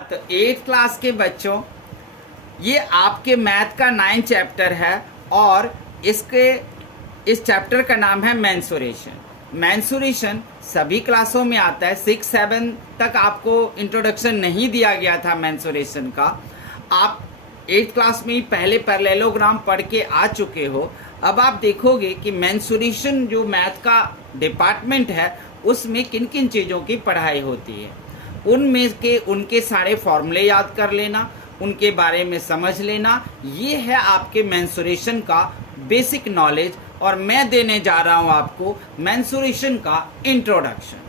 तो 8th class के बच्चों, ये आपके मैथ का 9th चैप्टर है और इस चैप्टर का नाम है मेंसुरेशन। मेंसुरेशन सभी क्लासों में आता है। 6-7 तक आपको इंट्रोडक्शन नहीं दिया गया था मेंसुरेशन का। आप 8th क्लास में ही पहले पैरेललोग्राम पढ़ के आ चुके हो। अब आप देखोगे कि मेंसुरेशन जो मैथ का डिपार्टमेंट है उसमें किन किन चीज़ों की पढ़ाई होती है। उनमें के उनके सारे फॉर्मूले याद कर लेना, उनके बारे में समझ लेना, ये है आपके मेंसुरेशन का बेसिक नॉलेज। और मैं देने जा रहा हूं आपको मेंसुरेशन का इंट्रोडक्शन।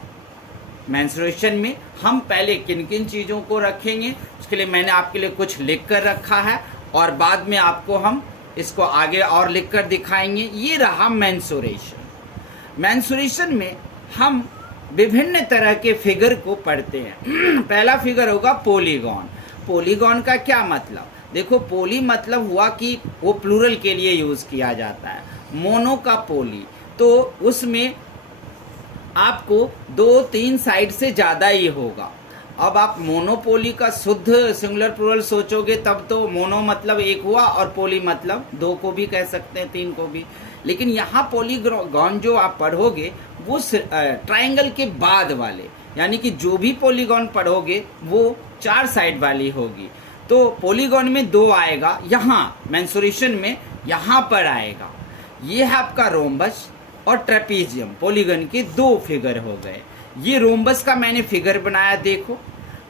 मेंसुरेशन में हम पहले किन किन चीज़ों को रखेंगे, उसके लिए मैंने आपके लिए कुछ लिख कर रखा है और बाद में आपको हम इसको आगे और लिख कर दिखाएंगे। ये रहा मेंसुरेशन। मेंसुरेशन में हम विभिन्न तरह के फिगर को पढ़ते हैं। पहला फिगर होगा पॉलीगॉन। पॉलीगॉन का क्या मतलब? देखो, पोली मतलब हुआ कि वो प्लूरल के लिए यूज किया जाता है। मोनो का पोली, तो उसमें आपको 2-3 साइड से ज्यादा ही होगा। अब आप मोनोपोली का शुद्ध सिंगुलर प्लूरल सोचोगे तब तो मोनो मतलब एक हुआ और पोली मतलब 2 को भी कह सकते हैं, 3 को भी। लेकिन यहाँ पॉलीगॉन जो आप पढ़ोगे वो ट्रायंगल के बाद वाले, यानी कि जो भी पॉलीगॉन पढ़ोगे वो 4 साइड वाली होगी। तो पॉलीगॉन में 2 आएगा, यहाँ मेंसुरेशन में यहाँ पर आएगा। ये है आपका रोम्बस और ट्रेपीजियम। पॉलीगॉन के 2 फिगर हो गए। ये रोम्बस का मैंने फिगर बनाया, देखो।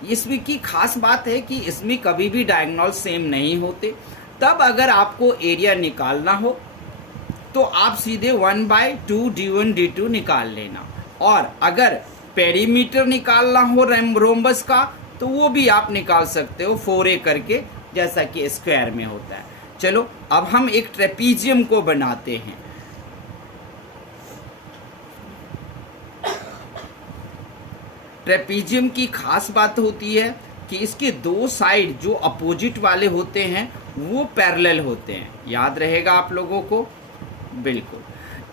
इसमें की खास बात है कि इसमें कभी भी डायगोनल सेम नहीं होते। तब अगर आपको एरिया निकालना हो तो आप सीधे 1/2 d1 d2 निकाल लेना। और अगर पेरीमीटर निकालना हो रोम्बस का तो वो भी आप निकाल सकते हो 4a करके, जैसा कि स्क्वायर में होता है। चलो अब हम एक ट्रेपीजियम को बनाते हैं। ट्रेपीजियम की खास बात होती है कि इसके 2 साइड जो अपोजिट वाले होते हैं वो पैरेलल होते हैं। याद रहेगा आप लोगों को? बिल्कुल।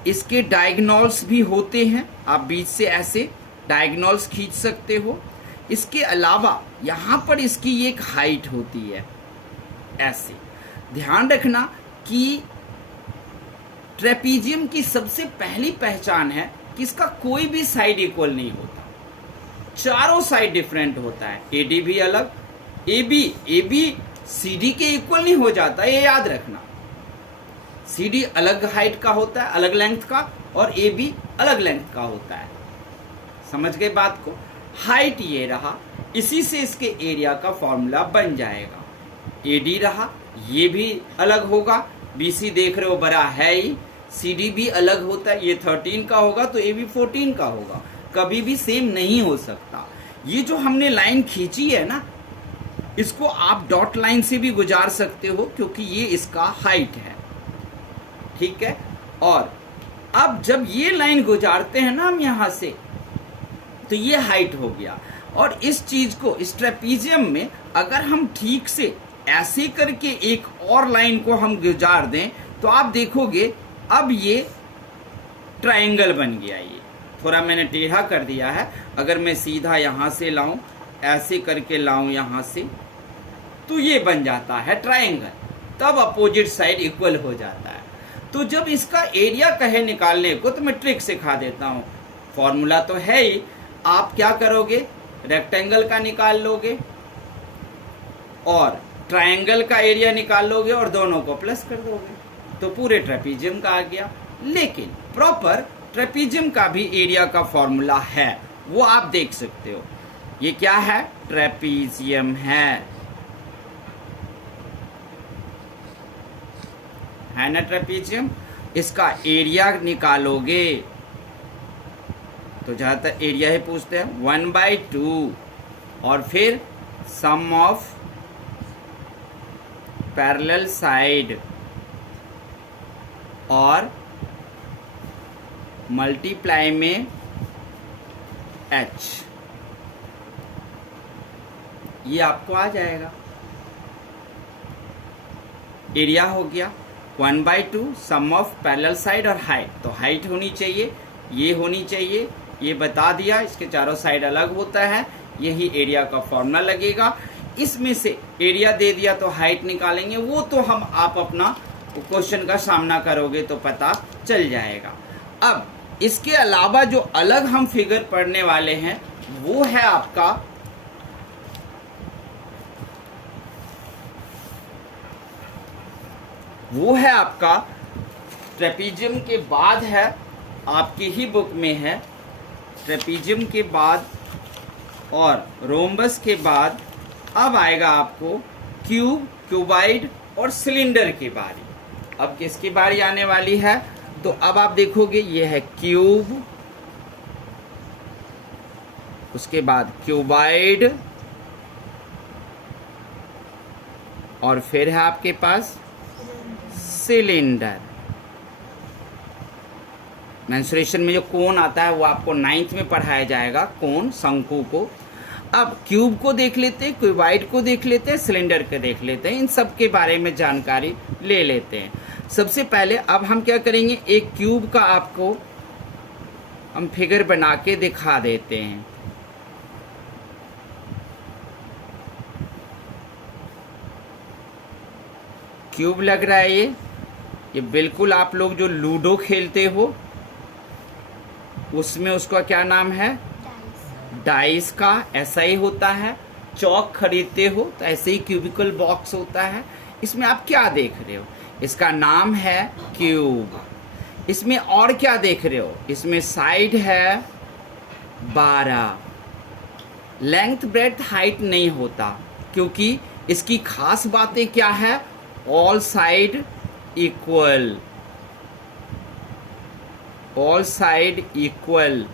इसके डायगोनल्स भी होते हैं, आप बीच से ऐसे डायगोनल्स खींच सकते हो। इसके अलावा यहाँ पर इसकी एक हाइट होती है ऐसे। ध्यान रखना कि ट्रेपीजियम की सबसे पहली पहचान है कि इसका कोई भी साइड इक्वल नहीं होता, चारों साइड डिफरेंट होता है। एडी भी अलग, एबी सीडी के इक्वल नहीं हो जाता, ये याद रखना। सीडी अलग हाइट का होता है, अलग लेंथ का, और एबी अलग लेंथ का होता है। समझ गए बात को? हाइट ये रहा, इसी से इसके एरिया का फॉर्मूला बन जाएगा। एडी रहा, ये भी अलग होगा। बीसी देख रहे हो बड़ा है ही। सीडी भी अलग होता है, ये 13 का होगा तो एबी 14 का होगा। कभी भी सेम नहीं हो सकता। ये जो हमने लाइन खींची है ना, इसको आप डॉट लाइन से भी गुजार सकते हो क्योंकि ये इसका हाइट है, ठीक है। और अब जब ये लाइन गुजारते हैं ना हम यहां से, तो ये हाइट हो गया। और इस चीज को, इस ट्रेपीजियम में अगर हम ठीक से ऐसे करके एक और लाइन को हम गुजार दें तो आप देखोगे अब ये ट्रायंगल बन गया। ये थोड़ा मैंने टेढ़ा कर दिया है। अगर मैं सीधा यहां से लाऊं, ऐसे करके लाऊं यहां से, तो ये बन जाता है ट्रायंगल। तब अपोजिट साइड इक्वल हो जाता है। तो जब इसका एरिया कहे निकालने को, तो मैं ट्रिक सिखा देता हूं। फॉर्मूला तो है ही, आप क्या करोगे, रेक्टेंगल का निकाल लोगे और ट्रायंगल का एरिया निकाल लोगे और दोनों को प्लस कर दोगे, तो पूरे ट्रेपीजियम का आ गया। लेकिन प्रॉपर ट्रेपीजियम का भी एरिया का फॉर्मूला है, वो आप देख सकते हो। ये क्या है? ट्रेपीजियम है ना ट्रेपीजियम। इसका एरिया निकालोगे तो ज्यादातर एरिया ही पूछते हैं, 1/2 और फिर सम ऑफ पैरेलल साइड और मल्टीप्लाई में h। ये आपको आ जाएगा। एरिया हो गया 1/2 सम ऑफ पैरेलल साइड और हाइट। तो हाइट होनी चाहिए, ये होनी चाहिए, ये बता दिया। इसके चारों साइड अलग होता है, यही एरिया का फॉर्मूला लगेगा। इसमें से एरिया दे दिया तो हाइट निकालेंगे, वो तो हम आप अपना क्वेश्चन का सामना करोगे तो पता चल जाएगा। अब इसके अलावा जो अलग हम फिगर पढ़ने वाले हैं वो है आपका ट्रेपीजियम के बाद है, आपकी ही बुक में है। ट्रेपीजियम के बाद और रोम्बस के बाद अब आएगा आपको क्यूब, क्यूबाइड और सिलेंडर की बारी। अब किसकी बारी आने वाली है? तो अब आप देखोगे ये है क्यूब, उसके बाद क्यूबाइड और फिर है आपके पास सिलेंडर। मेंसुरेशन में जो कोन आता है वो आपको 9th में पढ़ाया जाएगा, कोन, शंकु को। अब क्यूब को देख लेते हैं, क्यूबाइड को देख लेते हैं, सिलेंडर को देख लेते हैं, इन सब के बारे में जानकारी ले लेते हैं। सबसे पहले अब हम क्या करेंगे, एक क्यूब का आपको हम फिगर बना के दिखा देते हैं। क्यूब लग रहा है ये बिल्कुल आप लोग जो लूडो खेलते हो उसमें उसका क्या नाम है, डाइस का, ऐसा ही होता है। चौक खरीदते हो तो ऐसे ही क्यूबिकल बॉक्स होता है। इसमें आप क्या देख रहे हो, इसका नाम है क्यूब। इसमें और क्या देख रहे हो, इसमें साइड है 12, लेंथ ब्रेड्थ हाइट नहीं होता, क्योंकि इसकी खास बातें क्या है, all side equal, all side equal,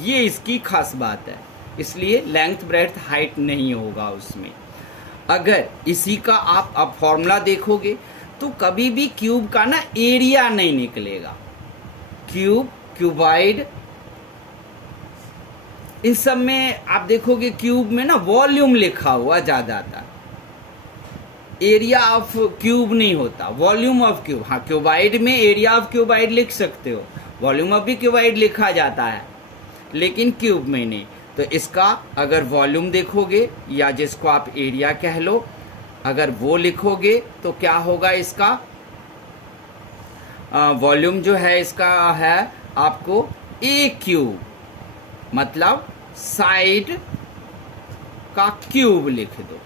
ये इसकी खास बात है। इसलिए लेंथ ब्रेड्थ हाइट नहीं होगा उसमें। अगर इसी का आप अब फॉर्मूला देखोगे तो कभी भी क्यूब का ना एरिया नहीं निकलेगा। क्यूब, क्यूबाइड, इन सब में आप देखोगे क्यूब में ना वॉल्यूम लिखा हुआ ज्यादातर, एरिया ऑफ क्यूब नहीं होता, वॉल्यूम ऑफ क्यूब। हाँ, क्यूबाइड में एरिया ऑफ क्यूबाइड लिख सकते हो, वॉल्यूम ऑफ भी क्यूबाइड लिखा जाता है, लेकिन क्यूब में नहीं। तो इसका अगर वॉल्यूम देखोगे या जिसको आप एरिया कह लो, अगर वो लिखोगे तो क्या होगा, इसका वॉल्यूम जो है इसका है आपको ए क्यूब, मतलब साइड का क्यूब लिख दो।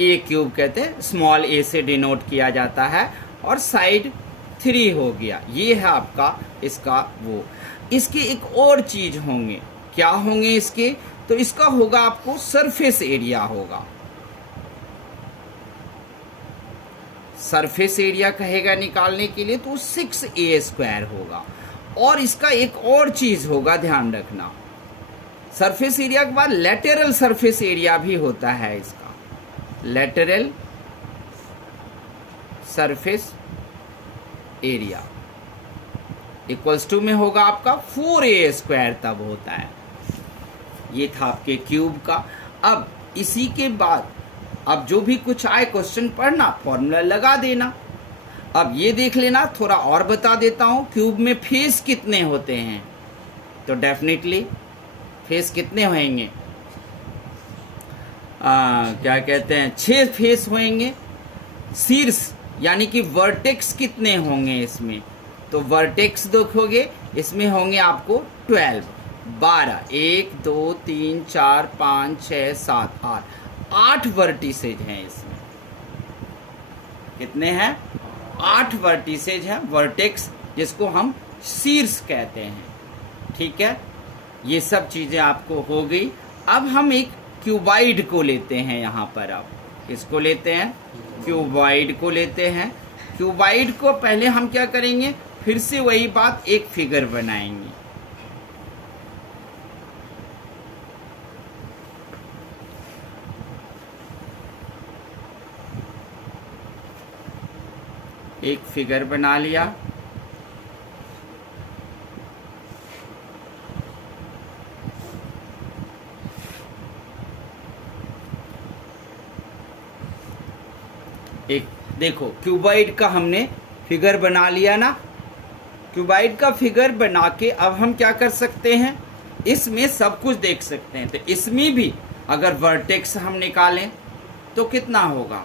ए क्यूब कहते हैं, स्मॉल ए से डिनोट किया जाता है, और साइड 3 हो गया। ये है आपका इसका वो। इसके एक और चीज होंगे, क्या होंगे इसके, तो इसका होगा आपको सरफेस एरिया होगा। सरफेस एरिया कहेगा निकालने के लिए तो 6a² होगा। और इसका एक और चीज होगा, ध्यान रखना, सरफेस एरिया के बाद लेटरल सरफेस एरिया भी होता है इसका। Lateral surface area equals to में होगा आपका 4a² तब होता है। ये था आपके क्यूब का। अब इसी के बाद अब जो भी कुछ आए क्वेश्चन पढ़ना, फॉर्मूला लगा देना। अब ये देख लेना, थोड़ा और बता देता हूं, क्यूब में फेस कितने होते हैं, तो डेफिनेटली फेस कितने होंगे, क्या कहते हैं, 6 फेस होंगे। शीर्ष यानी कि वर्टेक्स कितने होंगे इसमें, तो वर्टेक्स देखोगे इसमें होंगे आपको 12, 1 2 3 4 5 6 7 8 वर्टिसेज हैं इसमें। कितने हैं, 8 वर्टिसेज हैं, वर्टेक्स जिसको हम शीर्ष कहते हैं। ठीक है, ये सब चीजें आपको हो गई। अब हम एक क्यूबाइड को लेते हैं यहाँ पर। अब किसको लेते हैं, क्यूबाइड को लेते हैं। क्यूबाइड को पहले हम क्या करेंगे, फिर से वही बात, एक फिगर बनाएंगे। एक फिगर बना लिया। एक देखो, क्यूबाइड का हमने फिगर बना लिया ना। क्यूबाइड का फिगर बना के अब हम क्या कर सकते हैं, इसमें सब कुछ देख सकते हैं। तो इसमें भी अगर वर्टेक्स हम निकालें तो कितना होगा,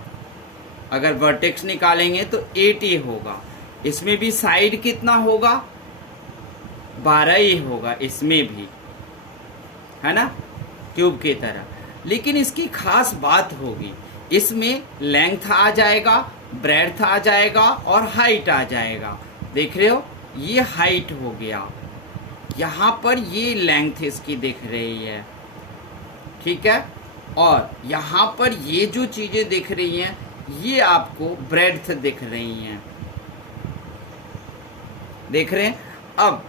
अगर वर्टेक्स निकालेंगे तो 80 होगा। इसमें भी साइड कितना होगा, 12 ही होगा इसमें भी, है ना, क्यूब की तरह। लेकिन इसकी खास बात होगी, इसमें लेंथ आ जाएगा, ब्रेड्थ आ जाएगा और हाइट आ जाएगा। देख रहे हो, ये हाइट हो गया, यहाँ पर ये लेंथ इसकी दिख रही है, ठीक है, और यहाँ पर ये जो चीजें दिख रही हैं ये आपको ब्रेड्थ दिख रही हैं, देख रहे हैं। अब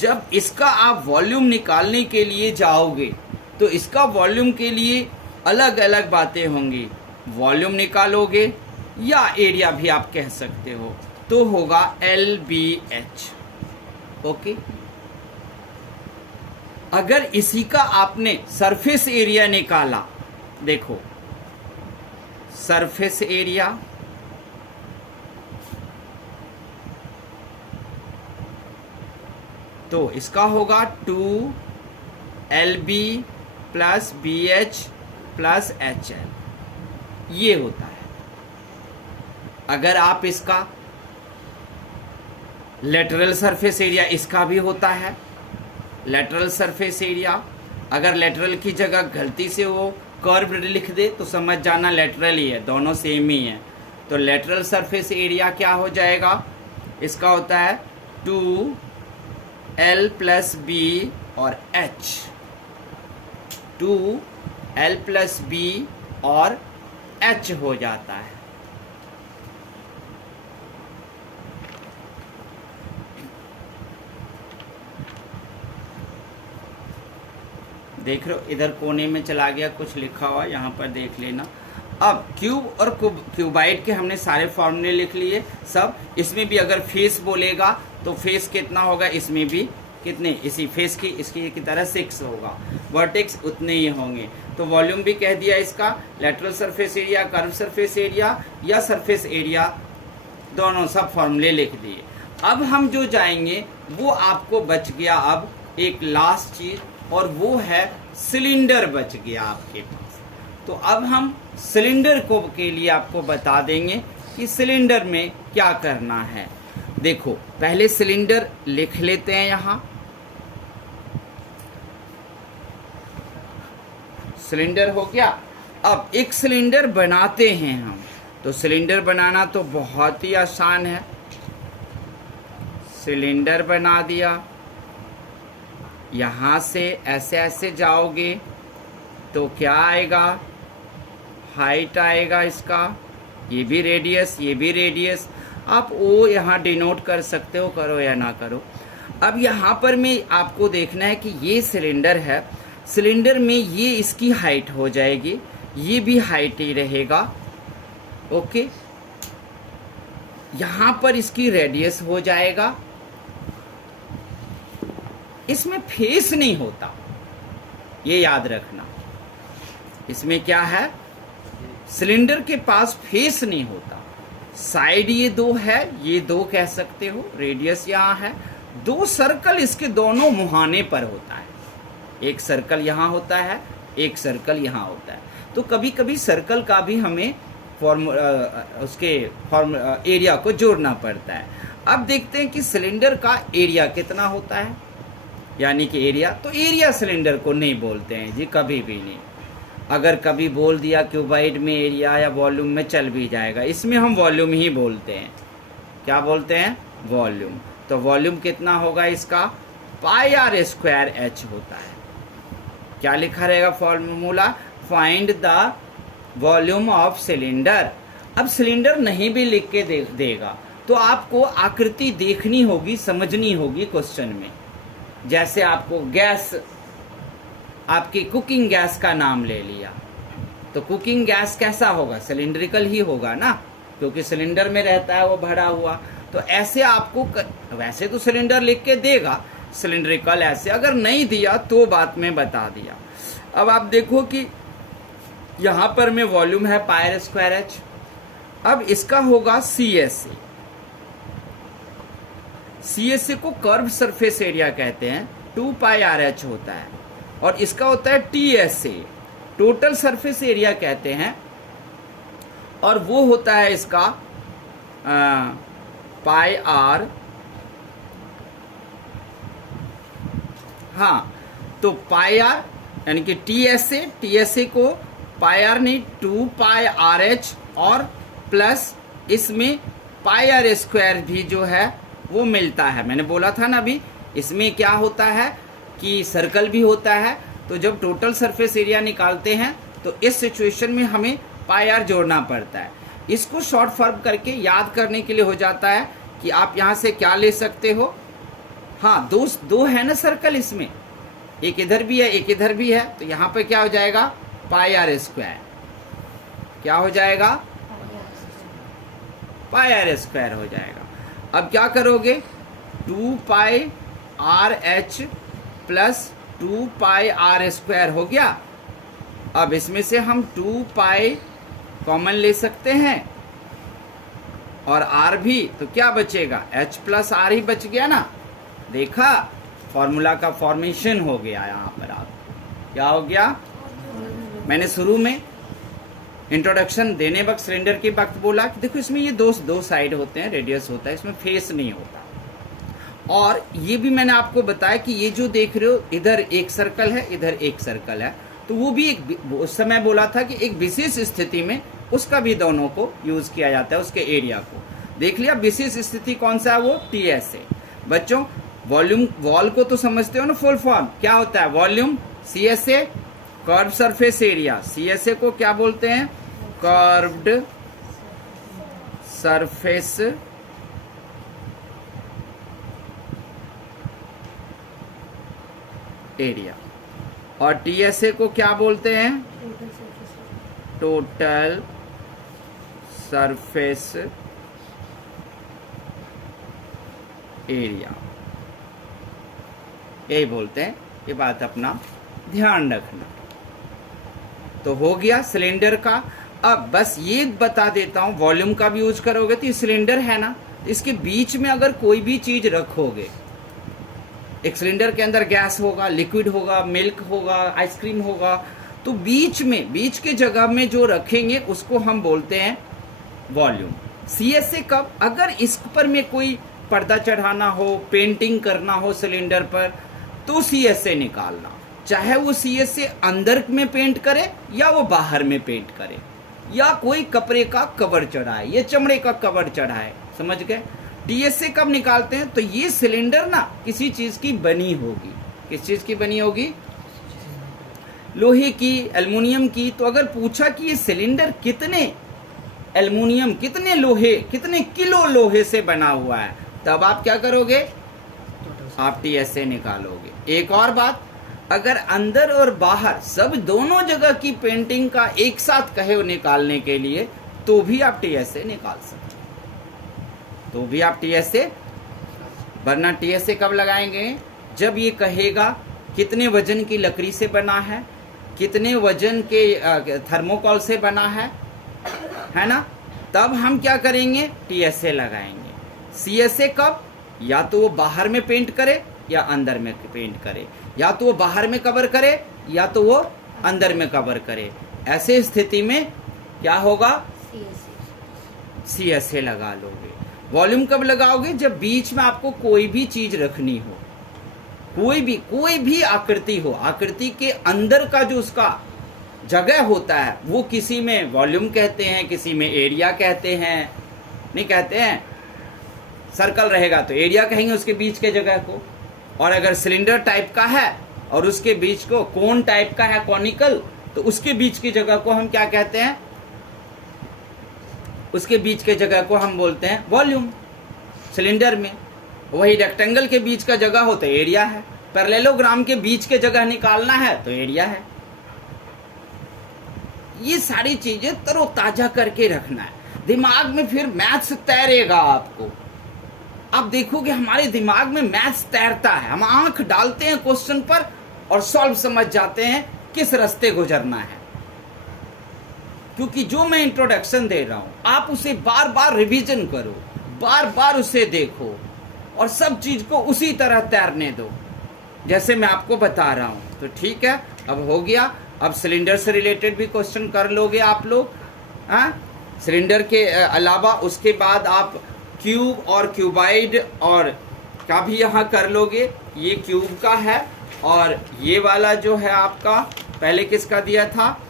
जब इसका आप वॉल्यूम निकालने के लिए जाओगे तो इसका वॉल्यूम के लिए अलग अलग बातें होंगी। वॉल्यूम निकालोगे या एरिया भी आप कह सकते हो, तो होगा LBH, ओके। अगर इसी का आपने सरफेस एरिया निकाला, देखो सरफेस एरिया, तो इसका होगा 2LB plus BH plus HL, ये होता है। अगर आप इसका लेटरल सरफेस एरिया, इसका भी होता है लेटरल सरफेस एरिया। अगर लेटरल की जगह गलती से वो कर्व लिख दे तो समझ जाना लेटरल ही है, दोनों सेम ही है। तो लेटरल सरफेस एरिया क्या हो जाएगा, इसका होता है 2L प्लस B और H, 2L प्लस B और H हो जाता है। देख रहे हो, इधर कोने में चला गया कुछ लिखा हुआ, यहाँ पर देख लेना। अब क्यूब और क्यूबाइड के हमने सारे फॉर्मूले लिख लिए सब। इसमें भी अगर फेस बोलेगा तो फेस कितना होगा, इसमें भी कितने, इसी फेस की इसकी की तरह 6 होगा, वर्टेक्स उतने ही होंगे। तो वॉल्यूम भी कह दिया इसका, lateral surface area, curve surface area या सरफेस एरिया, दोनों सब फॉर्मूले लिख दिए। अब हम जो जाएंगे वो आपको बच गया अब एक लास्ट चीज, और वो है सिलेंडर बच गया आपके पास। तो अब हम सिलेंडर को के लिए आपको बता देंगे कि सिलेंडर में क्या करना है। देखो पहले सिलेंडर लिख लेते हैं, यहाँ सिलेंडर हो गया। अब एक सिलेंडर बनाते हैं हम, तो सिलेंडर बनाना तो बहुत ही आसान है। सिलेंडर बना दिया, यहाँ से ऐसे ऐसे जाओगे तो क्या आएगा, हाइट आएगा इसका, ये भी रेडियस, ये भी रेडियस। आप वो यहाँ डिनोट कर सकते हो, करो या ना करो। अब यहाँ पर में आपको देखना है कि ये सिलेंडर है, सिलेंडर में ये इसकी हाइट हो जाएगी, ये भी हाइट ही रहेगा, ओके। यहाँ पर इसकी रेडियस हो जाएगा। इसमें फेस नहीं होता, ये याद रखना। इसमें क्या है, सिलेंडर के पास फेस नहीं होता। साइड ये दो है, ये दो कह सकते हो, रेडियस यहाँ है, दो सर्कल इसके दोनों मुहाने पर होता है। एक सर्कल यहाँ होता है, एक सर्कल यहाँ होता है। तो कभी कभी सर्कल का भी हमें उसके एरिया को जोड़ना पड़ता है। अब देखते हैं कि सिलेंडर का एरिया कितना होता है, यानी कि एरिया। तो एरिया सिलेंडर को नहीं बोलते हैं जी, कभी भी नहीं। अगर कभी बोल दिया क्यूबाइड में एरिया या वॉल्यूम में चल भी जाएगा, इसमें हम वॉल्यूम ही बोलते हैं। क्या बोलते हैं, वॉल्यूम। तो वॉल्यूम कितना होगा इसका, πr² होता है। क्या लिखा रहेगा formula, find the volume of cylinder. अब सिलेंडर नहीं भी लिख के देगा तो आपको आकृति देखनी होगी, समझनी होगी क्वेश्चन में। जैसे आपको गैस, आपकी कुकिंग गैस का नाम ले लिया, तो कुकिंग गैस कैसा होगा, सिलिंड्रिकल ही होगा ना, क्योंकि सिलेंडर में रहता है वो भरा हुआ। तो ऐसे आपको वैसे तो सिलेंडर लिख के देगा सिलिंड्रिकल, ऐसे अगर नहीं दिया तो बात में बता दिया। अब आप देखो कि यहाँ पर में वॉल्यूम है πr²h। अब इसका होगा CSA। CSA को कर्व सरफेस एरिया कहते हैं, 2πRH होता है। और इसका होता है TSA, टोटल सरफेस एरिया कहते हैं, और वो होता है इसका पाई आर। हाँ, तो पाई आर यानी कि टीएसए को पाई आर नहीं 2 पाई आर एच और प्लस इसमें पाई आर स्क्वायर भी जो है वो मिलता है। मैंने बोला था ना अभी, इसमें क्या होता है कि सर्कल भी होता है, तो जब टोटल सरफेस एरिया निकालते हैं तो इस सिचुएशन में हमें पाई आर जोड़ना पड़ता है। इसको शॉर्ट फॉर्म करके याद करने के लिए हो जाता है कि आप यहाँ से क्या ले सकते हो, हाँ दो है ना सर्कल, इसमें एक इधर भी है एक इधर भी है, तो यहाँ पे क्या हो जाएगा पाई आर स्क्वायर, क्या हो जाएगा पाई आर स्क्वायर हो जाएगा। अब क्या करोगे 2 pi R H plus 2 pi R square हो गया। अब इसमें से हम 2 पाई कॉमन ले सकते हैं और आर भी, तो क्या बचेगा एच प्लस आर ही बच गया ना। देखा, फॉर्मूला का फॉर्मेशन हो गया। यहाँ पर आप क्या हो गया, मैंने शुरू में इंट्रोडक्शन देने वक्त सिलेंडर के वक्त बोला कि देखो इसमें ये दो साइड होते हैं, रेडियस होता है, इसमें फेस नहीं होता। और ये भी मैंने आपको बताया कि ये जो देख रहे हो इधर एक सर्कल है इधर एक सर्कल है, तो वो भी एक, उस समय बोला था कि एक विशेष स्थिति में उसका भी दोनों को यूज किया जाता है, उसके एरिया को। देख लिया विशेष स्थिति कौन सा है, वो टीएसए। बच्चों वॉल्यूम, वॉल को तो समझते हो ना, फुल फॉर्म क्या होता है volume, CSA curve surface area. CSA को क्या बोलते हैं, कर्व्ड सरफेस एरिया, और टीएसए को क्या बोलते हैं, टोटल सरफेस एरिया, यही बोलते हैं। ये बात अपना ध्यान रखना। तो हो गया सिलेंडर का। अब बस ये बता देता हूं, वॉल्यूम का भी यूज करोगे तो ये सिलेंडर है ना, इसके बीच में अगर कोई भी चीज रखोगे, एक सिलेंडर के अंदर गैस होगा, लिक्विड होगा, मिल्क होगा, आइसक्रीम होगा, तो बीच में, बीच के जगह में जो रखेंगे उसको हम बोलते हैं वॉल्यूम। सीएसए कब, अगर इस पर में कोई पर्दा चढ़ाना हो, पेंटिंग करना हो सिलेंडर पर, तो सीएसए निकालना, चाहे वो सीएसए अंदर में पेंट करे या वो बाहर में पेंट करे, या कोई कपड़े का कवर चढ़ाए या चमड़े का कवर चढ़ाए, समझ गए। टीएसए कब निकालते हैं, तो ये सिलेंडर ना किसी चीज की बनी होगी। किस चीज की बनी होगी, लोहे की, एल्युमिनियम की। तो अगर पूछा कि ये सिलेंडर कितने एल्युमिनियम, कितने लोहे, कितने किलो लोहे से बना हुआ है, तब आप क्या करोगे, आप टीएसए निकालोगे। एक और बात, अगर अंदर और बाहर सब दोनों जगह की पेंटिंग का एक साथ कहे निकालने के लिए, तो भी आप टीएसए निकाल सकते, तो भी आप टीएसए। वरना टीएसए कब लगाएंगे, जब ये कहेगा कितने वजन की लकड़ी से बना है, कितने वजन के थर्मोकॉल से बना है ना, तब हम क्या करेंगे, टीएसए लगाएंगे। सीएसए कब, या तो वो बाहर में पेंट करे या अंदर में पेंट करे, या तो वो बाहर में कवर करे या तो वो अंदर में कवर करे। ऐसे स्थिति में क्या होगा, सीएसए लगा लोगे। वॉल्यूम कब लगाओगे, जब बीच में आपको कोई भी चीज रखनी हो, कोई भी आकृति हो, आकृति के अंदर का जो उसका जगह होता है वो किसी में वॉल्यूम कहते हैं, किसी में एरिया कहते हैं, नहीं कहते हैं। सर्कल रहेगा तो एरिया कहेंगे उसके बीच के जगह को, और अगर सिलेंडर टाइप का है और उसके बीच को कोन टाइप का है, कॉनिकल, तो उसके बीच की जगह को हम क्या कहते हैं, उसके बीच के जगह को हम बोलते हैं वॉल्यूम। सिलेंडर में वही रेक्टेंगल के बीच का जगह हो तो एरिया है, पैरेललोग्राम के बीच के जगह निकालना है तो एरिया है। ये सारी चीजें तरोताजा करके रखना है दिमाग में, फिर मैथ्स तैरेगा आपको। आप देखोगे हमारे दिमाग में मैथ्स तैरता है, हम आंख डालते हैं क्वेश्चन पर और सॉल्व समझ जाते हैं किस रास्ते गुजरना है। क्योंकि जो मैं इंट्रोडक्शन दे रहा हूं आप उसे बार बार रिवीजन करो, बार बार उसे देखो और सब चीज को उसी तरह तैरने दो जैसे मैं आपको बता रहा हूं। तो ठीक है, अब हो गया। अब सिलेंडर से रिलेटेड भी क्वेश्चन कर लोगे आप लोग, हाँ। सिलेंडर के अलावा उसके बाद आप क्यूब और क्यूबाइड और का भी यहाँ कर लोगे। ये क्यूब का है और ये वाला जो है आपका पहले किसका दिया था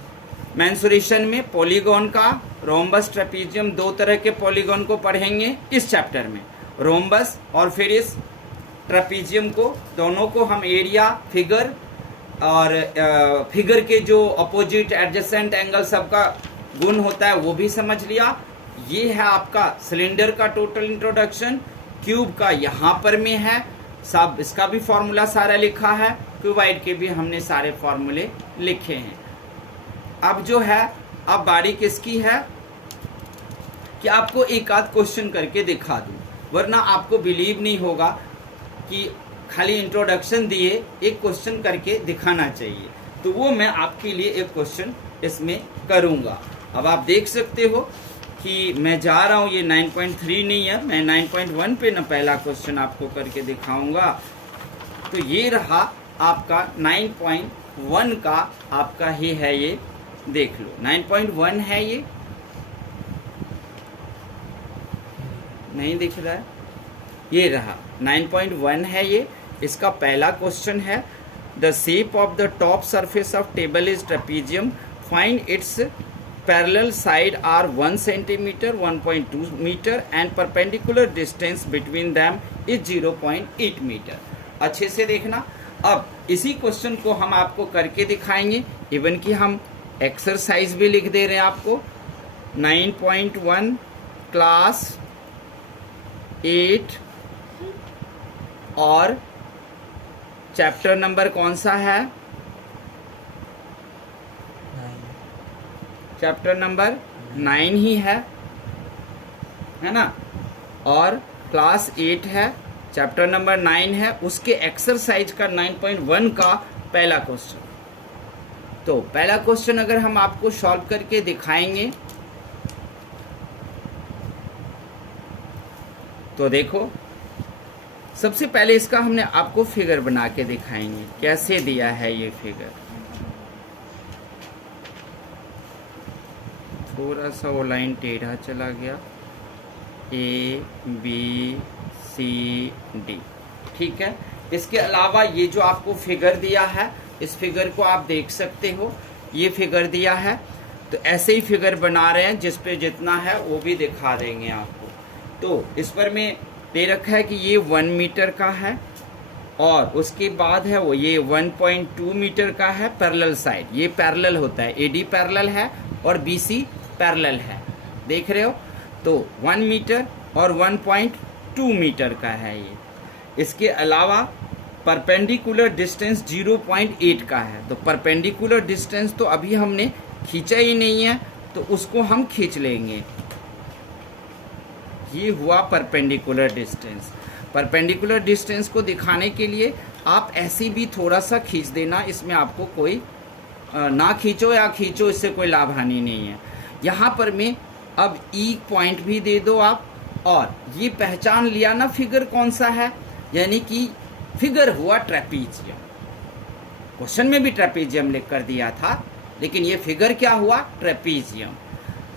मेंसुरेशन में, पॉलीगॉन का, रोम्बस ट्रेपीजियम। दो तरह के पॉलीगॉन को पढ़ेंगे इस चैप्टर में, रोम्बस और फिर इस ट्रेपीजियम को। दोनों को हम एरिया, फिगर और फिगर के जो अपोजिट एडजेसेंट एंगल सबका गुण होता है वो भी समझ लिया। ये है आपका सिलेंडर का टोटल इंट्रोडक्शन। क्यूब का यहाँ पर में है सब, इसका भी फॉर्मूला सारा लिखा है। क्यूबाइड के भी हमने सारे फॉर्मूले लिखे हैं। अब जो है, अब बारी किसकी है कि आपको एक आध क्वेश्चन करके दिखा दूं, वरना आपको बिलीव नहीं होगा कि खाली इंट्रोडक्शन दिए, एक क्वेश्चन करके दिखाना चाहिए। तो वो मैं आपके लिए एक क्वेश्चन इसमें करूंगा। अब आप देख सकते हो कि मैं जा रहा हूँ, ये 9.3 नहीं है, मैं 9.1 पे ना पहला क्वेश्चन आपको करके दिखाऊंगा। तो ये रहा आपका 9.1 का आपका ही है, ये देख लो 9.1 है, ये नहीं दिख रहा है, ये रहा 9.1 है ये। इसका पहला क्वेश्चन है, the shape of the top surface of table is trapezium, find its parallel side are 1 centimetre 1.2 metre and perpendicular distance between them is 0.8 metre. अच्छे से देखना। अब इसी क्वेश्चन को हम आपको करके दिखाएंगे, इवन कि हम एक्सरसाइज भी लिख दे रहे हैं आपको। 9.1 क्लास 8 और चैप्टर नंबर कौन सा है, चैप्टर नंबर 9 ही है ना, और क्लास 8 है, चैप्टर नंबर 9 है, उसके एक्सरसाइज का 9.1 का पहला क्वेश्चन। तो पहला क्वेश्चन अगर हम आपको सॉल्व करके दिखाएंगे तो देखो, सबसे पहले इसका हमने आपको फिगर बना के दिखाएंगे, कैसे दिया है ये फिगर। थोड़ा सा वो लाइन टेढ़ा चला गया, A B C D, ठीक है। इसके अलावा ये जो आपको फिगर दिया है, इस फिगर को आप देख सकते हो, ये फिगर दिया है। तो ऐसे ही फिगर बना रहे हैं, जिस पे जितना है वो भी दिखा देंगे आपको। तो इस पर में दे रखा है कि ये 1 मीटर का है और उसके बाद है वो ये 1.2 मीटर का है पैरेलल साइड। ये पैरेलल होता है, AD पैरेलल है और BC पैरेलल है, देख रहे हो। तो 1 मीटर और 1.2 मीटर का है ये। इसके अलावा परपेंडिकुलर डिस्टेंस 0.8 का है। तो परपेंडिकुलर डिस्टेंस तो अभी हमने खींचा ही नहीं है, तो उसको हम खींच लेंगे। ये हुआ परपेंडिकुलर डिस्टेंस। परपेंडिकुलर डिस्टेंस को दिखाने के लिए आप ऐसे भी थोड़ा सा खींच देना, इसमें आपको कोई ना खींचो या खींचो, इससे कोई लाभ हानि नहीं है। यहाँ पर में अब E पॉइंट भी दे दो आप, और ये पहचान लिया ना फिगर कौन सा है, यानी कि फिगर हुआ ट्रेपीजियम। क्वेश्चन में भी ट्रेपीजियम लिख कर दिया था, लेकिन ये फिगर क्या हुआ, ट्रेपीजियम।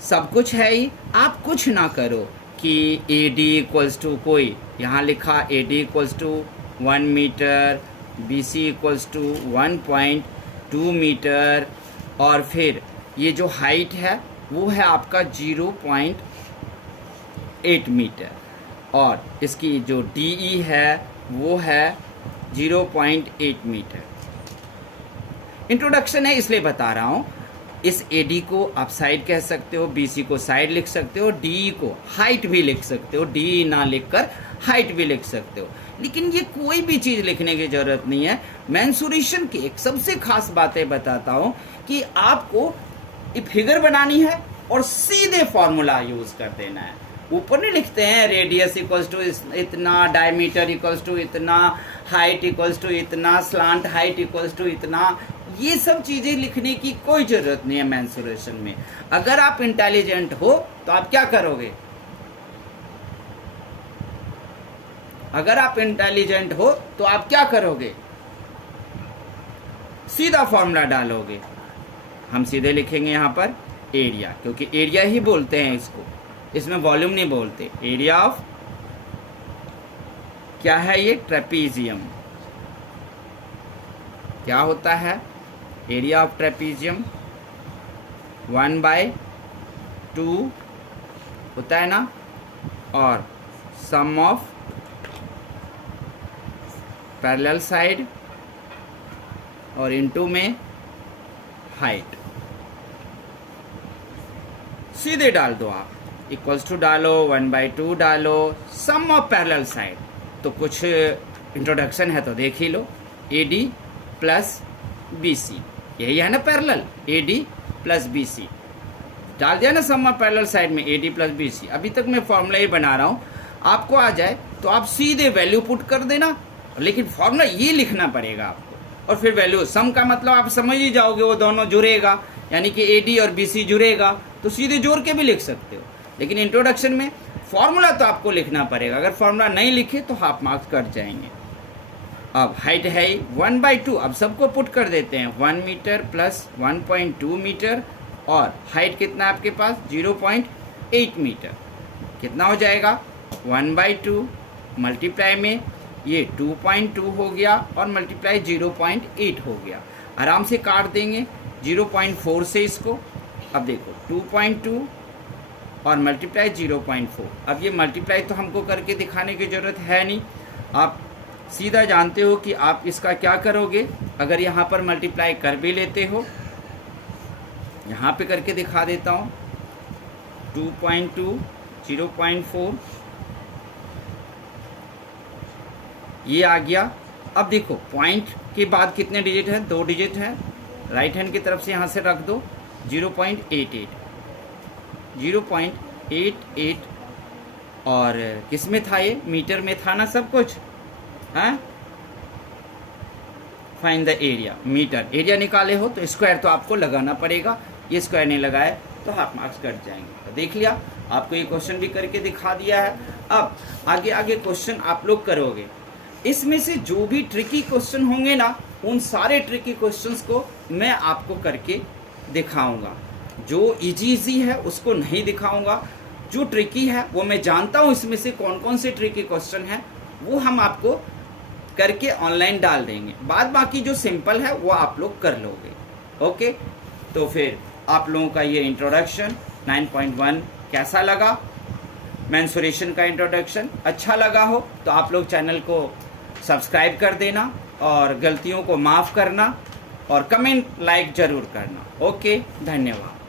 सब कुछ है ही, आप कुछ ना करो कि AD इक्वल्स टू, कोई यहाँ लिखा AD equals to 1 metre, BC equals to 1.2 metre, और फिर ये जो हाइट है वो है आपका 0.8 मीटर, और इसकी जो DE है वो है 0.8 मीटर। इंट्रोडक्शन है इसलिए बता रहा हूँ। इस AD को आप साइड कह सकते हो, BC को साइड लिख सकते हो, DE को हाइट भी लिख सकते हो, DE ना लिखकर हाइट भी लिख सकते हो। लेकिन ये कोई भी चीज़ लिखने की जरूरत नहीं है। मेंसुरेशन की एक सबसे खास बातें बताता हूँ कि आपको फिगर बनानी है और सीधे फॉर्मूला यूज कर देना है। ऊपर नहीं लिखते हैं रेडियस इक्वल्स टू इतना, डायमीटर इक्वल्स टू इतना, हाइट इक्वल्स टू इतना, स्लांट हाइट इक्वल्स टू इतना। ये सब चीजें लिखने की कोई जरूरत नहीं है मेंसुरेशन में। अगर आप इंटेलिजेंट हो तो आप क्या करोगे, अगर आप इंटेलिजेंट हो तो आप क्या करोगे, सीधा फॉर्मूला डालोगे। हम सीधे लिखेंगे यहाँ पर एरिया, क्योंकि एरिया ही बोलते हैं इसको, इसमें वॉल्यूम नहीं बोलते। एरिया ऑफ क्या है ये, ट्रेपीजियम। क्या होता है एरिया ऑफ ट्रेपीजियम, 1/2 होता है ना, और सम ऑफ पैरेलल साइड और इनटू में हाइट। सीधे डाल दो आप, इक्वल्स टू डालो, 1/2 डालो, सम ऑफ पैरेलल साइड। तो कुछ इंट्रोडक्शन है तो देख ही लो, AD प्लस BC, यही है ना पैरेलल, AD प्लस BC डाल दिया ना सम ऑफ पैरेलल साइड में, AD प्लस BC। अभी तक मैं फॉर्मूला ही बना रहा हूँ, आपको आ जाए तो आप सीधे वैल्यू पुट कर देना, लेकिन फॉर्मूला ये लिखना पड़ेगा आपको, और फिर वैल्यू, सम का मतलब आप समझ ही जाओगे, वो दोनों जुड़ेगा, यानी कि AD और BC जुड़ेगा, तो सीधे जोड़ के भी लिख सकते हो। लेकिन इंट्रोडक्शन में फॉर्मूला तो आपको लिखना पड़ेगा, अगर फॉर्मूला नहीं लिखे तो हाफ मार्क्स कट जाएंगे। अब हाइट है 1/2, अब सबको पुट कर देते हैं, 1 मीटर प्लस 1.2 मीटर, और हाइट कितना है आपके पास, 0.8 मीटर। कितना हो जाएगा, 1/2 मल्टीप्लाई में ये 2.2 हो गया, और मल्टीप्लाई 0.8 हो गया। आराम से काट देंगे 0.4 से इसको। अब देखो 2.2 और मल्टीप्लाई 0.4। अब ये मल्टीप्लाई तो हमको करके दिखाने की ज़रूरत है नहीं, आप सीधा जानते हो कि आप इसका क्या करोगे। अगर यहाँ पर मल्टीप्लाई कर भी लेते हो, यहाँ पे करके दिखा देता हूँ, 2.2 0.4 ये आ गया। अब देखो पॉइंट के बाद कितने डिजिट है, 2 डिजिट है, राइट हैंड की तरफ से यहाँ से रख दो, 0.88 0.88, और किस में था ये, मीटर में था ना सब कुछ, हाँ। Find the area, metre area निकाले हो तो स्क्वायर तो आपको लगाना पड़ेगा, ये स्क्वायर नहीं लगाए तो हाफ मार्क्स कट जाएंगे। तो देख लिया, आपको ये क्वेश्चन भी करके दिखा दिया है। अब आगे आगे क्वेश्चन आप लोग करोगे, इसमें से जो भी ट्रिकी क्वेश्चन होंगे ना, उन सारे ट्रिकी क्वेश्चंस को मैं आपको करके दिखाऊंगा। जो इजी है उसको नहीं दिखाऊंगा, जो ट्रिकी है वो मैं जानता हूँ इसमें से कौन कौन से ट्रिकी क्वेश्चन है, वो हम आपको करके ऑनलाइन डाल देंगे। बाद बाकी जो सिंपल है वो आप लोग कर लोगे। ओके, तो फिर आप लोगों का ये इंट्रोडक्शन 9.1 कैसा लगा, मेंसुरेशन का इंट्रोडक्शन अच्छा लगा हो तो आप लोग चैनल को सब्सक्राइब कर देना, और गलतियों को माफ़ करना, और कमेंट लाइक ज़रूर करना। ओके, धन्यवाद।